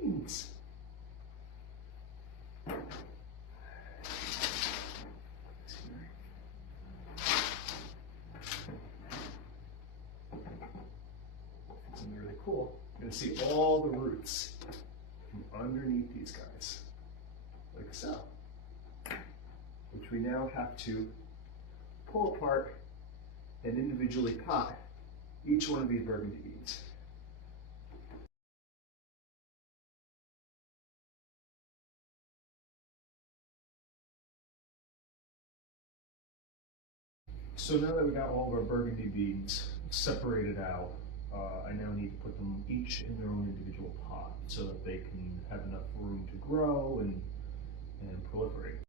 beans. Something really cool. You're going to see all the roots from underneath these guys, like so, which we now have to pull apart and individually pot each one of these Burgundy beans. So now that we got all of our Burgundy beans separated out, I now need to put them each in their own individual pot so that they can have enough room to grow and proliferate.